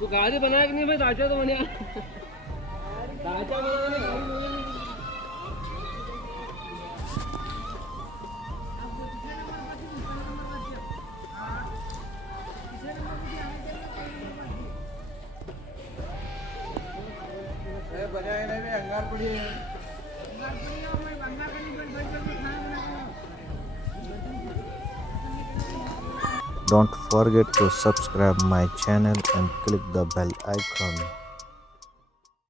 तू गाड़ी बनाया कि नहीं भाई? ढांचा तो बनाया, ढांचा बनाया। बनाया नहीं, अंगार पड़ी है। Don't forget to subscribe my channel and click the bell icon.